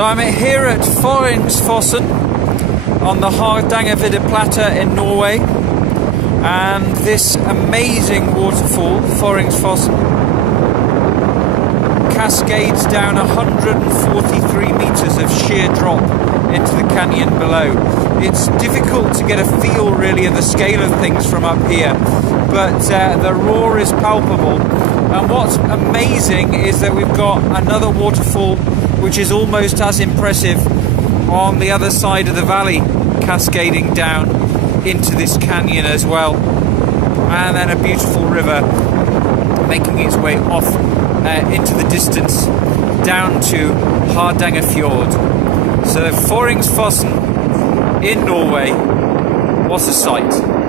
So I'm here at Voringsfossen on the Hardangervidda Plateau in Norway, and this amazing waterfall, Voringsfossen, cascades down 143 meters of sheer drop into the canyon below. It's difficult to get a feel really of the scale of things from up here, but the roar is palpable. And what's amazing is that we've got another waterfall which is almost as impressive on the other side of the valley, cascading down into this canyon as well. And then a beautiful river making its way off into the distance down to Hardangerfjord. So Voringsfossen in Norway, what a sight.